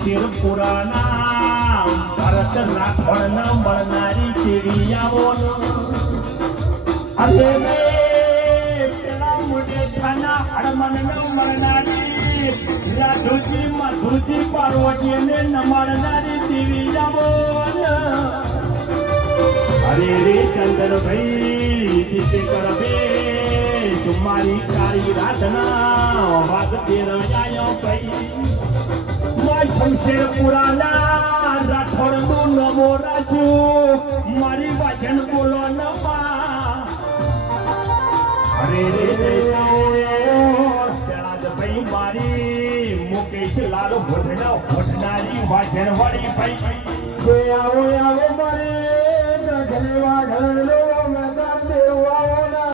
શમશેર પુરાના ભરત રાઠોડ ન મળનારી ચીડિયાઓ અરે પેલા મોટે ખાના હડમન ન મળનારી રાધુજી મધુજી પાર્વતી ને ન મળનારી ચીડિયાઓ અરે રે ચંદ્રભાઈ જીતે કરવે तुम्हारी कारी राधना वाद तेरयायो पई मैं शमशेर पुराना राठोड નું નમો રાજુ મારી વાજન બોલો નમા અરે રે ચલાદ ભાઈ મારી મુકેશ લાલ હોઠના હોઠનારી વાજન વાળી ભાઈ આવો આવો